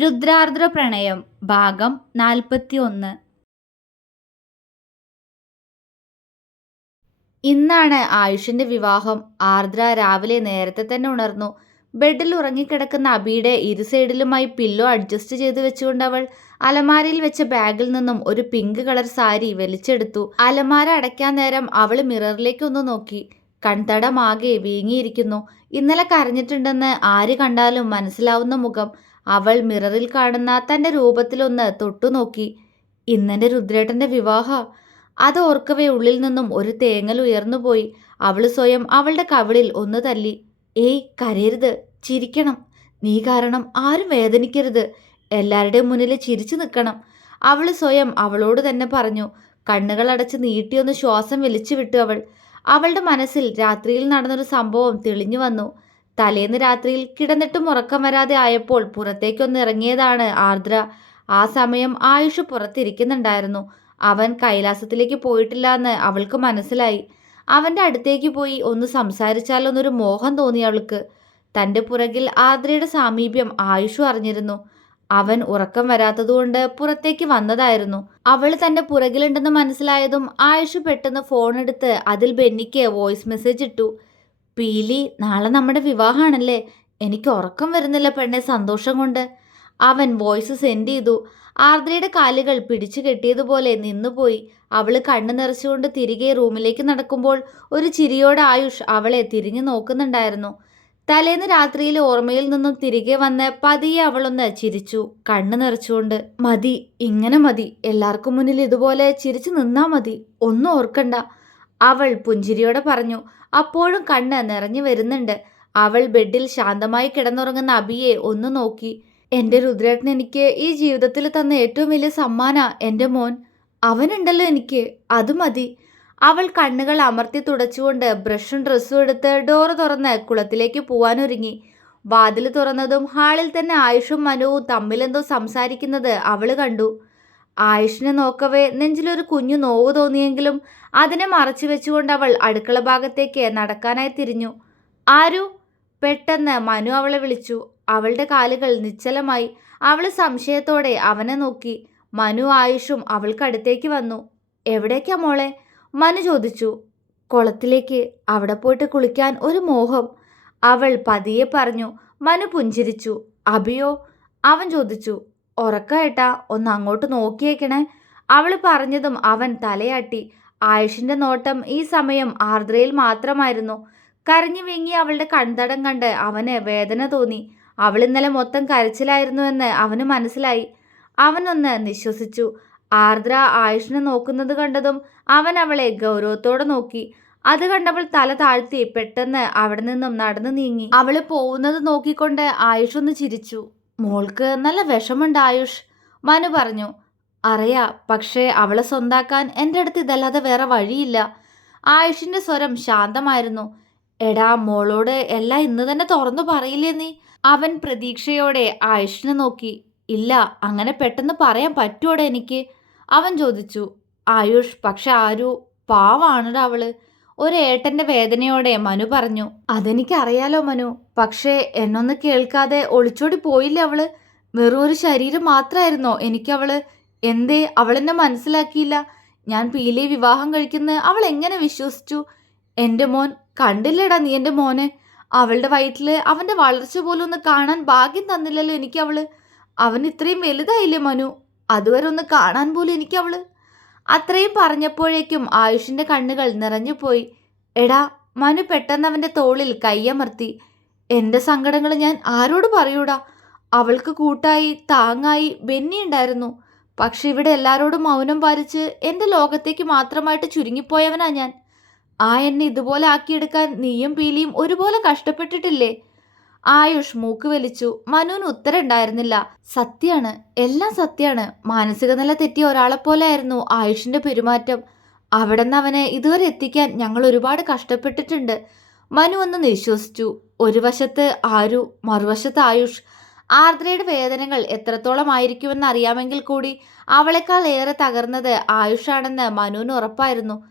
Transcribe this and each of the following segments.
രുദ്രാർദ്ര പ്രണയം ഭാഗം നാൽപ്പത്തി ഒന്ന് ഇന്നാണ് ആയുഷിന്റെ വിവാഹം. ആർദ്ര രാവിലെ നേരത്തെ തന്നെ ഉണർന്നു. ബെഡിൽ ഉറങ്ങിക്കിടക്കുന്ന അബിയുടെ ഇരു സൈഡിലുമായി പില്ലോ അഡ്ജസ്റ്റ് ചെയ്ത് വെച്ചുകൊണ്ട് അവൾ അലമാരയിൽ വെച്ച ബാഗിൽ നിന്നും ഒരു പിങ്ക് കളർ സാരി വലിച്ചെടുത്തു. അലമാര അടയ്ക്കാൻ നേരം അവൾ മിററിലേക്ക് ഒന്ന് നോക്കി. കൺതടമാകെ വീങ്ങിയിരിക്കുന്നു. ഇന്നലെ കരഞ്ഞിട്ടുണ്ടെന്ന് ആര് കണ്ടാലും മനസ്സിലാവുന്ന മുഖം. അവൾ മിററിൽ കാണുന്ന തന്റെ രൂപത്തിലൊന്ന് തൊട്ടുനോക്കി. ഇന്നെന്റെ രുദ്രേട്ടന്റെ വിവാഹ. അത് ഓർക്കവേ ഉള്ളിൽ നിന്നും ഒരു തേങ്ങൽ ഉയർന്നുപോയി. അവൾ സ്വയം അവളുടെ കവിളിൽ ഒന്ന് തല്ലി. ഏയ് കരയരുത്. ചിരിക്കണം. നീ കാരണം ആരും വേദനിക്കരുത്. എല്ലാവരുടെയും മുന്നിൽ ചിരിച്ചു നിൽക്കണം. അവൾ സ്വയം അവളോട് തന്നെ പറഞ്ഞു. കണ്ണുകൾ അടച്ച് നീട്ടിയൊന്ന് ശ്വാസം വലിച്ചു വിട്ടു അവൾ. അവളുടെ മനസ്സിൽ രാത്രിയിൽ നടന്നൊരു സംഭവം തെളിഞ്ഞു വന്നു. തലേന്ന് രാത്രിയിൽ കിടന്നിട്ടും ഉറക്കം വരാതെ ആയപ്പോൾ പുറത്തേക്കൊന്ന് ഇറങ്ങിയതാണ് ആർദ്ര. ആ സമയം ആയുഷ് പുറത്തിരിക്കുന്നുണ്ടായിരുന്നു. അവൻ കൈലാസത്തിലേക്ക് പോയിട്ടില്ല എന്ന് അവൾക്ക് മനസ്സിലായി. അവന്റെ അടുത്തേക്ക് പോയി ഒന്ന് സംസാരിച്ചാലൊന്നൊരു മോഹം തോന്നി അവൾക്ക്. തന്റെ പുറകിൽ ആദ്രയുടെ സാമീപ്യം ആയുഷു അറിഞ്ഞിരുന്നു. അവൻ ഉറക്കം വരാത്തതുകൊണ്ട് പുറത്തേക്ക് വന്നതായിരുന്നു. അവൾ തന്റെ പുറകിലുണ്ടെന്ന് മനസ്സിലായതും ആയുഷ് പെട്ടെന്ന് ഫോൺ എടുത്ത് അതിൽ ബെന്നിക്ക് വോയിസ് മെസ്സേജ് ഇട്ടു. പീലി നാളെ നമ്മുടെ വിവാഹമാണല്ലേ? എനിക്ക് ഉറക്കം വരുന്നില്ല പെണ്ണെ സന്തോഷം കൊണ്ട്. അവൻ വോയിസ് സെൻഡ് ചെയ്തു. ആർദ്രയുടെ കാലുകൾ പിടിച്ചു കെട്ടിയതുപോലെ നിന്നുപോയി. അവൾ കണ്ണു നിറച്ചുകൊണ്ട് തിരികെ റൂമിലേക്ക് നടക്കുമ്പോൾ ഒരു ചിരിയോടെ ആയുഷ് അവളെ തിരിഞ്ഞു നോക്കുന്നുണ്ടായിരുന്നു. തലേന്ന് രാത്രിയിൽ ഓർമ്മയിൽ നിന്നും തിരികെ വന്ന് പതിയെ അവളൊന്ന് ചിരിച്ചു. കണ്ണു നിറച്ചുകൊണ്ട് മതി ഇങ്ങനെ മതി. എല്ലാവർക്കും മുന്നിൽ ഇതുപോലെ ചിരിച്ചു നിന്നാ മതി. ഒന്നും ഓർക്കണ്ട. അവൾ പുഞ്ചിരിയോടെ പറഞ്ഞു അപ്പോഴും കണ്ണ് നിറഞ്ഞു വരുന്നുണ്ട്. അവൾ ബെഡിൽ ശാന്തമായി കിടന്നുറങ്ങുന്ന അബിയെ ഒന്ന് നോക്കി. എന്റെ രുദ്രേട്ടൻ എനിക്ക് ഈ ജീവിതത്തിൽ തന്ന ഏറ്റവും വലിയ സമ്മാന എന്റെ മോൻ. അവനുണ്ടല്ലോ എനിക്ക്. അത് മതി. അവൾ കണ്ണുകൾ അമർത്തി തുടച്ചുകൊണ്ട് ബ്രഷും ഡ്രസ്സും എടുത്ത് ഡോറ് തുറന്ന് കുളത്തിലേക്ക് പോവാനൊരുങ്ങി. വാതിൽ തുറന്നതും ഹാളിൽ തന്നെ ആയുഷും മനുവും തമ്മിലെന്തോ സംസാരിക്കുന്നത് അവൾ കണ്ടു. ആയുഷിനെ നോക്കവേ നെഞ്ചിലൊരു കുഞ്ഞു നോവ് തോന്നിയെങ്കിലും അതിനെ മറച്ചു വെച്ചുകൊണ്ട് അവൾ അടുക്കള ഭാഗത്തേക്ക് നടക്കാനായി തിരിഞ്ഞു. ആരു? പെട്ടെന്ന് മനു അവളെ വിളിച്ചു. അവളുടെ കാലുകൾ നിശ്ചലമായി. അവൾ സംശയത്തോടെ അവനെ നോക്കി. മനു ആയുഷും അവൾക്കടുത്തേക്ക് വന്നു. എവിടേക്കാ മോളെ? മനു ചോദിച്ചു. കുളത്തിലേക്ക്. അവിടെ പോയിട്ട് കുളിക്കാൻ ഒരു മോഹം. അവൾ പതിയെ പറഞ്ഞു. മനു പുഞ്ചിരിച്ചു. അഭിയോ അവൻ ചോദിച്ചു. ഉറക്കായിട്ടാ ഒന്ന് അങ്ങോട്ട് നോക്കിയേക്കണേ. അവൾ പറഞ്ഞതും അവൻ തലയാട്ടി. ആയുഷിന്റെ നോട്ടം ഈ സമയം ആർദ്രയിൽ മാത്രമായിരുന്നു. കരഞ്ഞു വീങ്ങി അവളുടെ കൺതടം കണ്ട് അവന് വേദന തോന്നി. അവൾ ഇന്നലെ മൊത്തം കരച്ചിലായിരുന്നു എന്ന് അവന് മനസ്സിലായി. അവനൊന്ന് നിശ്വസിച്ചു. ആർദ്ര ആയുഷിനെ നോക്കുന്നത് കണ്ടതും അവൻ അവളെ ഗൗരവത്തോടെ നോക്കി. അത് കണ്ടവൾ തല താഴ്ത്തി പെട്ടെന്ന് അവിടെ നിന്നും നടന്നു നീങ്ങി. അവൾ പോകുന്നത് നോക്കിക്കൊണ്ട് ആയുഷ് ഒന്ന് ചിരിച്ചു. മോൾക്ക് നല്ല വിഷമുണ്ട് ആയുഷ്. മനു പറഞ്ഞു അറിയാ പക്ഷേ അവളെ സ്വന്താക്കാൻ എന്റെ അടുത്ത് ഇതല്ലാതെ വേറെ വഴിയില്ല. ആയുഷിന്റെ സ്വരം ശാന്തമായിരുന്നു. എടാ മോളോട് എല്ലാം ഇന്ന് തന്നെ തുറന്നു പറയില്ലേ നീ? അവൻ പ്രതീക്ഷയോടെ ആയുഷിനെ നോക്കി ഇല്ല അങ്ങനെ പെട്ടെന്ന് പറയാൻ പറ്റുമോടെ എനിക്ക്? അവൻ ചോദിച്ചു ആയുഷ് പക്ഷെ ആരു പാവാണടാ അവൾ. ഒരേട്ടന്റെ വേദനയോടെ മനു പറഞ്ഞു അതെനിക്കറിയാലോ മനു പക്ഷേ എന്നൊന്ന് കേൾക്കാതെ ഒളിച്ചോടി പോയില്ല അവൾ? വെറും ഒരു ശരീരം മാത്രമായിരുന്നോ എനിക്കവൾ? എന്തേ അവളെന്നെ മനസ്സിലാക്കിയില്ല. ഞാൻ പീലി വിവാഹം കഴിക്കുന്ന അവൾ എങ്ങനെ വിശ്വസിച്ചു? എന്റെ മോൻ കണ്ടില്ലടാ നീ എന്റെ മോനെ. അവളുടെ വയറ്റിൽ അവന്റെ വളർച്ച പോലും ഒന്ന് കാണാൻ ഭാഗ്യം തന്നില്ലല്ലോ എനിക്ക് അവൾ അവൻ ഇത്രയും വലുതായില്ലേ മനു? അതുവരെ ഒന്ന് കാണാൻ പോലും എനിക്ക് അവൾ അത്രയും പറഞ്ഞപ്പോഴേക്കും ആയുഷിന്റെ കണ്ണുകൾ നിറഞ്ഞുപോയി. എടാ മനു പെട്ടെന്ന് അവന്റെ തോളിൽ കയ്യമർത്തി എന്റെ സങ്കടങ്ങൾ ഞാൻ ആരോട് പറയൂടാ? അവൾക്ക് കൂട്ടായി താങ്ങായി ബെന്നി ഉണ്ടായിരുന്നു. പക്ഷെ ഇവിടെ എല്ലാരോടും മൗനം പാലിച്ച് എന്റെ ലോകത്തേക്ക് മാത്രമായിട്ട് ചുരുങ്ങിപ്പോയവനാ ഞാൻ. ആ എന്നെ ഇതുപോലെ ആക്കിയെടുക്കാൻ നീയും പീലിയും ഒരുപോലെ കഷ്ടപ്പെട്ടിട്ടില്ലേ? ആയുഷ് മൂക്ക് വലിച്ചു. മനുവിന് ഉത്തരം ഉണ്ടായിരുന്നില്ല സത്യാണ് എല്ലാം സത്യാണ്. മാനസിക നില തെറ്റിയ ഒരാളെ പോലെ ആയിരുന്നു ആയുഷിന്റെ പെരുമാറ്റം. അവിടെ നിന്ന് അവനെ ഇതുവരെ എത്തിക്കാൻ ഞങ്ങൾ ഒരുപാട് കഷ്ടപ്പെട്ടിട്ടുണ്ട്. മനു ഒന്ന് നിശ്വസിച്ചു. ഒരു വശത്ത് ആരു മറുവശത്ത് ആയുഷ്. ആർദ്രയുടെ വേദനകൾ എത്രത്തോളം ആയിരിക്കുമെന്ന് അറിയാമെങ്കിൽ കൂടി അവളെക്കാൾ ഏറെ തകർന്നത് ആയുഷാണെന്ന് മനുവിന് ഉറപ്പായിരുന്നു.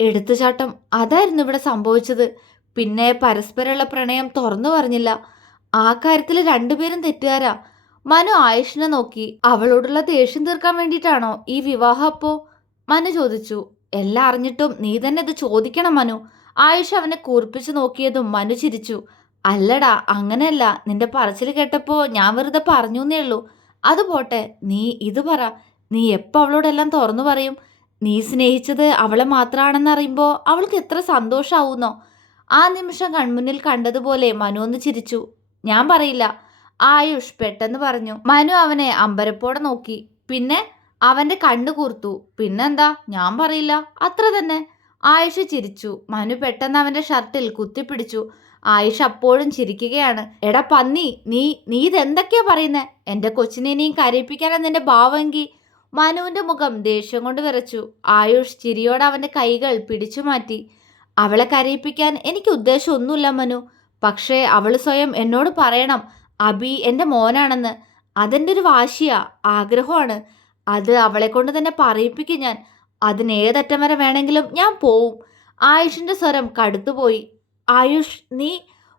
എടുത്തുചാട്ടം അതായിരുന്നു ഇവിടെ സംഭവിച്ചത്. പിന്നെ പരസ്പരമുള്ള പ്രണയം തുറന്നു പറഞ്ഞില്ല. ആ കാര്യത്തിൽ രണ്ടുപേരും തെറ്റുകാരാ. മനു ആയുഷിനെ നോക്കി അവളോടുള്ള ദേഷ്യം തീർക്കാൻ വേണ്ടിയിട്ടാണോ ഈ വിവാഹം അപ്പോ? മനു ചോദിച്ചു. എല്ലാം അറിഞ്ഞിട്ടും നീ തന്നെ ഇത് ചോദിക്കണം മനു. ആയുഷ് അവനെ കൂർപ്പിച്ചു നോക്കിയതും മനു ചിരിച്ചു. അല്ലടാ അങ്ങനെയല്ല. നിന്റെ പറച്ചിൽ കേട്ടപ്പോ ഞാൻ വെറുതെ പറഞ്ഞു എന്നേ ഉള്ളൂ. അത് പോട്ടെ നീ ഇത് പറ. നീ എപ്പോ അവളോടെല്ലാം തുറന്നു പറയും? നീ സ്നേഹിച്ചത് അവളെ മാത്രമാണെന്ന് അറിയുമ്പോൾ അവൾക്ക് എത്ര സന്തോഷാവുന്നോ? ആ നിമിഷം കൺമുന്നിൽ കണ്ടതുപോലെ മനു ഒന്ന് ചിരിച്ചു. ഞാൻ പറയില്ല. ആയുഷ് പെട്ടെന്ന് പറഞ്ഞു. മനു അവനെ അമ്പരപ്പോടെ നോക്കി. പിന്നെ അവന്റെ കണ്ണു കൂർത്തു. പിന്നെന്താ? ഞാൻ പറയില്ല. അത്ര തന്നെ. ആയുഷ് ചിരിച്ചു. മനു പെട്ടെന്ന് അവന്റെ ഷർട്ടിൽ കുത്തിപ്പിടിച്ചു. ആയുഷ് അപ്പോഴും ചിരിക്കുകയാണ്. എടാ പന്നി നീ നീ ഇതെന്തൊക്കെയാ പറയുന്നേ? എന്റെ കൊച്ചിനെ നീ കരയിപ്പിക്കാനാ നിന്റെ ഭാവമെങ്കിൽ മനുവിന്റെ മുഖം ദേഷ്യം കൊണ്ട് വിറച്ചു. ആയുഷ് ചിരിയോടെ അവന്റെ കൈകൾ പിടിച്ചു മാറ്റി. അവളെ കരയിപ്പിക്കാൻ എനിക്ക് ഉദ്ദേശമൊന്നുമില്ല മനു. പക്ഷേ അവൾ സ്വയം എന്നോട് പറയണം അബി എന്റെ മോനാണെന്ന്. അതെന്റെ ഒരു വാശിയാ ആഗ്രഹമാണ്. അത് അവളെ കൊണ്ട് തന്നെ പറയിപ്പിക്കും ഞാൻ. അതിന് ഏതറ്റം വരെ വേണമെങ്കിലും ഞാൻ പോവും. ആയുഷിന്റെ സ്വരം കടുത്തുപോയി. ആയുഷ് നീ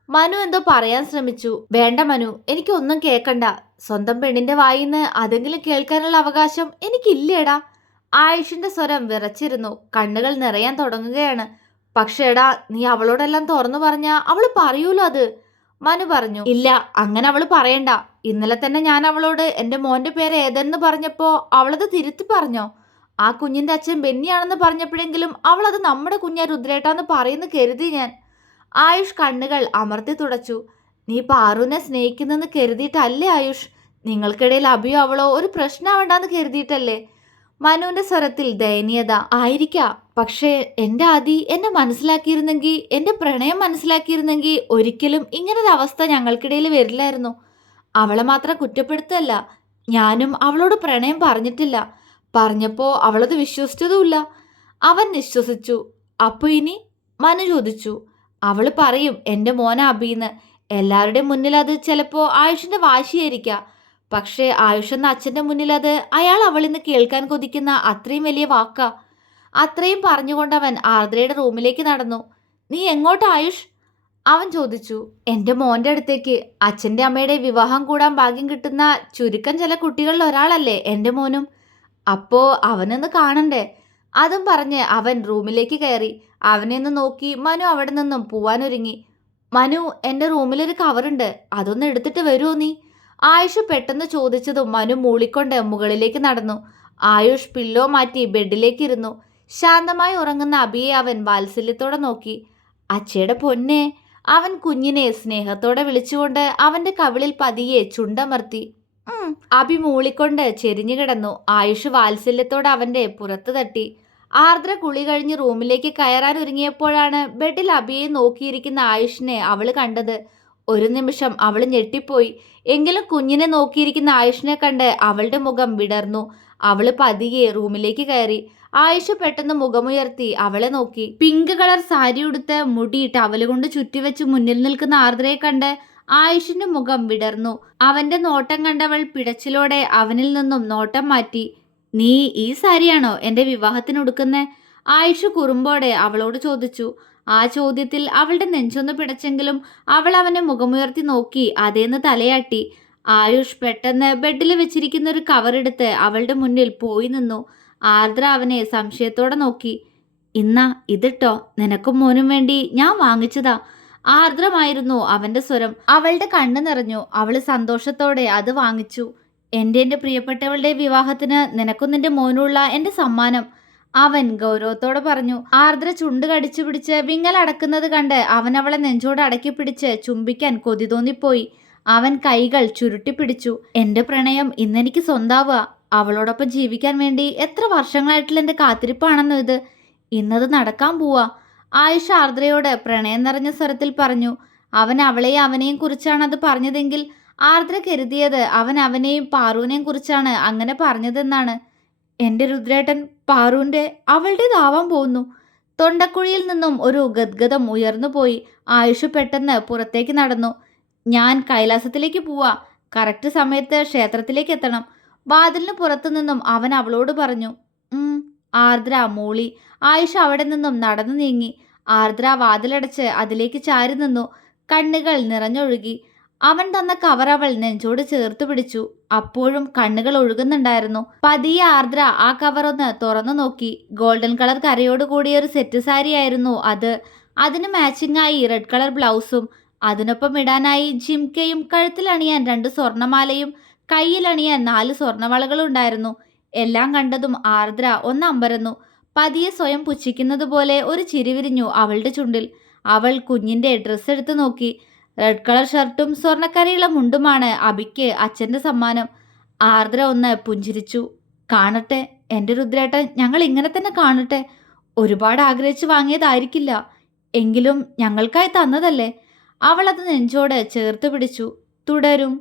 മനു എന്തോ പറയാൻ ശ്രമിച്ചു. വേണ്ട മനു എനിക്കൊന്നും കേൾക്കണ്ട സ്വന്തം പെണ്ണിന്റെ വായിന്ന് അതെങ്കിലും കേൾക്കാനുള്ള അവകാശം എനിക്കില്ലേടാ. ആയുഷിന്റെ സ്വരം വിറച്ചിരുന്നു. കണ്ണുകൾ നിറയാൻ തുടങ്ങുകയാണ്. പക്ഷേ എടാ നീ അവളോടെല്ലാം തുറന്നു പറഞ്ഞ അവൾ പറയൂലോ അത്? മനു പറഞ്ഞു ഇല്ല അങ്ങനെ അവൾ പറയണ്ട. ഇന്നലെ തന്നെ ഞാൻ അവളോട് എന്റെ മോന്റെ പേര് ഏതെന്ന് പറഞ്ഞപ്പോ അവളത് തിരുത്തി പറഞ്ഞോ? ആ കുഞ്ഞിന്റെ അച്ഛൻ ബെന്നിയാണെന്ന് പറഞ്ഞപ്പോഴെങ്കിലും അവൾ അത് നമ്മുടെ കുഞ്ഞാ രുദ്രേട്ടാന്ന് പറയുന്നു കരുതി ഞാൻ. ആയുഷ് കണ്ണുകൾ അമർത്തി തുടച്ചു. നീ പാറുവിനെ സ്നേഹിക്കുന്നെന്ന് കരുതിയിട്ടല്ലേ ആയുഷ്? നിങ്ങൾക്കിടയിൽ അഭിയോ അവളോ ഒരു പ്രശ്നമാവണ്ടെന്ന് കരുതിയിട്ടല്ലേ? മനുവിന്റെ സ്വരത്തിൽ ദയനീയത ആയിരിക്കാം. പക്ഷേ എന്റെ ആദി എന്നെ മനസ്സിലാക്കിയിരുന്നെങ്കിൽ എന്റെ പ്രണയം മനസ്സിലാക്കിയിരുന്നെങ്കിൽ ഒരിക്കലും ഇങ്ങനൊരു അവസ്ഥ ഞങ്ങൾക്കിടയിൽ വരില്ലായിരുന്നു. അവളെ മാത്രം കുറ്റപ്പെടുത്തല്ല ഞാനും അവളോട് പ്രണയം പറഞ്ഞിട്ടില്ല. പറഞ്ഞപ്പോൾ അവളത് വിശ്വസിച്ചതുമില്ല. അവൻ വിശ്വസിച്ചു അപ്പോൾ ഇനി മനു ചോദിച്ചു അവൾ പറയും എന്റെ മോന അബീന്ന്. എല്ലാവരുടെയും മുന്നിൽ അത് ചിലപ്പോൾ ആയുഷിന്റെ വാശിയായിരിക്കാം. പക്ഷേ ആയുഷ് എന്ന അച്ഛന്റെ മുന്നിൽ അത് അയാൾ അവളിൽ നിന്ന് കേൾക്കാൻ കൊതിക്കുന്ന അത്രയും വലിയ വാക്കാ. അത്രയും പറഞ്ഞുകൊണ്ടവൻ ആർദ്രയുടെ റൂമിലേക്ക് നടന്നു. നീ എങ്ങോട്ട് ആയുഷ്? അവൻ ചോദിച്ചു. എന്റെ മോന്റെ അടുത്തേക്ക്. അച്ഛന്റെ അമ്മയുടെ വിവാഹം കൂടാൻ ഭാഗ്യം കിട്ടുന്ന ചുരുക്കം ചില കുട്ടികളിൽ ഒരാളല്ലേ എന്റെ മോനും? അപ്പോൾ അവനൊന്ന് കാണണ്ടേ? അതും പറഞ്ഞ് അവൻ റൂമിലേക്ക് കയറി. അവനെ ഒന്ന് നോക്കി മനു അവിടെ നിന്നും പോവാനൊരുങ്ങി. മനു എന്റെ റൂമിലൊരു കവറുണ്ട്. അതൊന്ന് എടുത്തിട്ട് വരുമോ നീ? ആയുഷ് പെട്ടെന്ന് ചോദിച്ചതും മനു മൂളിക്കൊണ്ട് മുകളിലേക്ക് നടന്നു. ആയുഷ് പില്ലോ മാറ്റി ബെഡിലേക്ക് ഇരുന്നു ശാന്തമായി ഉറങ്ങുന്ന അബിയെ അവൻ വാത്സല്യത്തോടെ നോക്കി. അച്ഛയുടെ പൊന്നെ അവൻ കുഞ്ഞിനെ സ്നേഹത്തോടെ വിളിച്ചുകൊണ്ട് അവന്റെ കവിളിൽ പതിയെ ചുണ്ടമർത്തി. അബി മൂളിക്കൊണ്ട് ചെരിഞ്ഞു കിടന്നു. ആയുഷ് വാത്സല്യത്തോടെ അവന്റെ പുറത്തു തട്ടി. ആർദ്ര കുളി കഴിഞ്ഞ് റൂമിലേക്ക് കയറാൻ ഒരുങ്ങിയപ്പോഴാണ് ബെഡിൽ അബിയെ നോക്കിയിരിക്കുന്ന ആയുഷിനെ അവൾ കണ്ടത്. ഒരു നിമിഷം അവൾ ഞെട്ടിപ്പോയി. എങ്കിലും കുഞ്ഞിനെ നോക്കിയിരിക്കുന്ന ആയുഷിനെ കണ്ട് അവളുടെ മുഖം വിടർന്നു. അവൾ പതിയെ റൂമിലേക്ക് കയറി. ആയുഷ് പെട്ടെന്ന് മുഖമുയർത്തി അവളെ നോക്കി. പിങ്ക് കളർ സാരി ഉടുത്ത് മുടിയിട്ട് ടവൽ കൊണ്ട് ചുറ്റിവെച്ച് മുന്നിൽ നിൽക്കുന്ന ആർദ്രയെ കണ്ട് ആയുഷിന്റെ മുഖം വിടർന്നു. അവന്റെ നോട്ടം കണ്ടവൾ പിടച്ചിലോടെ അവനിൽ നിന്നും നോട്ടം മാറ്റി. നീ ഈ സാരിയാണോ എന്റെ വിവാഹത്തിന് ഉടുക്കുന്നേ? ആയുഷ് കുറുമ്പോടെ അവളോട് ചോദിച്ചു. ആ ചോദ്യത്തിൽ അവളുടെ നെഞ്ചൊന്ന് പിടച്ചെങ്കിലും അവൾ അവനെ മുഖമുയർത്തി നോക്കി അതേന്ന് തലയാട്ടി. ആയുഷ് പെട്ടെന്ന് ബെഡിൽ വെച്ചിരിക്കുന്ന ഒരു കവറെടുത്ത് അവളുടെ മുന്നിൽ പോയി നിന്നു. ആർദ്ര അവനെ സംശയത്തോടെ നോക്കി. ഇന്നാ ഇതിട്ടോ? നിനക്കും മോനും വേണ്ടി ഞാൻ വാങ്ങിച്ചതാ. ആർദ്രമായിരുന്നു അവന്റെ സ്വരം. അവളുടെ കണ്ണു നിറഞ്ഞു. അവൾ സന്തോഷത്തോടെ അത് വാങ്ങിച്ചു. എന്റെ എന്റെ പ്രിയപ്പെട്ടവളുടെ വിവാഹത്തിന് നിനക്കും നിന്റെ മോനുള്ള എന്റെ സമ്മാനം. അവൻ ഗൗരവത്തോടെ പറഞ്ഞു ആർദ്ര ചുണ്ട് കടിച്ചു പിടിച്ച് വിങ്ങൽ അടക്കുന്നത് കണ്ട് അവൻ അവളെ നെഞ്ചോട് അടക്കി പിടിച്ച് ചുംബിക്കാൻ കൊതി തോന്നിപ്പോയി. അവൻ കൈകൾ ചുരുട്ടി പിടിച്ചു എന്റെ പ്രണയം ഇന്നെനിക്ക് സ്വന്താവുക അവളോടൊപ്പം ജീവിക്കാൻ വേണ്ടി എത്ര വർഷങ്ങളായിട്ടുള്ള എന്റെ കാത്തിരിപ്പാണെന്നോ ഇത്. ഇന്നത് നടക്കാൻ പോവാ. ആയുഷ് ആർദ്രയോട് പ്രണയം നിറഞ്ഞ സ്വരത്തിൽ പറഞ്ഞു അവൻ അവളെയും അവനെയും കുറിച്ചാണ് അത് പറഞ്ഞതെങ്കിൽ ആർദ്ര കരുതിയത് അവൻ അവനെയും പാറുവിനെയും കുറിച്ചാണ് അങ്ങനെ പറഞ്ഞതെന്നാണ്. എന്റെ രുദ്രേട്ടൻ പാറുവിന്റെ അവളുടേതാവാൻ പോകുന്നു. തൊണ്ടക്കുഴിയിൽ നിന്നും ഒരു ഗദ്ഗതം ഉയർന്നു പോയി. ആയുഷ് പെട്ടെന്ന് പുറത്തേക്ക് നടന്നു. ഞാൻ കൈലാസത്തിലേക്ക് പോവാ. കറക്റ്റ് സമയത്ത് ക്ഷേത്രത്തിലേക്ക് എത്തണം. വാതിലിന് പുറത്തു നിന്നും അവൻ അവളോട് പറഞ്ഞു ആർദ്ര മൂളി. ആയുഷ് അവിടെ നിന്നും നടന്നു നീങ്ങി. ആർദ്ര വാതിലടച്ച് അതിലേക്ക് ചാരി നിന്നു. കണ്ണുകൾ നിറഞ്ഞൊഴുകി. അവൻ തന്ന കവർ അവൾ നെഞ്ചോട് ചേർത്ത് പിടിച്ചു. അപ്പോഴും കണ്ണുകൾ ഒഴുകുന്നുണ്ടായിരുന്നു. പതിയെ ആർദ്ര ആ കവർ ഒന്ന് തുറന്നു നോക്കി. ഗോൾഡൻ കളർ കരയോട് കൂടിയ ഒരു സെറ്റ് സാരി ആയിരുന്നു അത്. അതിന് മാച്ചിങ് ആയി റെഡ് കളർ ബ്ലൗസും അതിനൊപ്പം ഇടാനായി ജിംകയും കഴുത്തിലണിയാൻ രണ്ട് സ്വർണമാലയും കയ്യിലണിയാൻ നാല് സ്വർണവളകളും ഉണ്ടായിരുന്നു. എല്ലാം കണ്ടതും ആർദ്ര ഒന്ന് അമ്പരന്നു. പതിയെ സ്വയം പുച്ഛിക്കുന്നത് പോലെ ഒരു ചിരി വിരിഞ്ഞു അവളുടെ ചുണ്ടിൽ. അവൾ കുഞ്ഞിന്റെ ഡ്രസ്സ് എടുത്തു നോക്കി. റെഡ് കളർ ഷർട്ടും സ്വർണക്കരയുള്ള മുണ്ടുമാണ് അബിക്ക് അച്ഛന്റെ സമ്മാനം. ആർദ്ര ഒന്ന് പുഞ്ചിരിച്ചു. കാണട്ടെ എന്റെ രുദ്രേട്ടൻ ഞങ്ങൾ ഇങ്ങനെ തന്നെ കാണട്ടെ. ഒരുപാട് ആഗ്രഹിച്ച് വാങ്ങിയതായിരിക്കില്ല. എങ്കിലും ഞങ്ങൾക്കായി തന്നതല്ലേ? അവളത് നെഞ്ചോട് ചേർത്ത് പിടിച്ചു. തുടരും.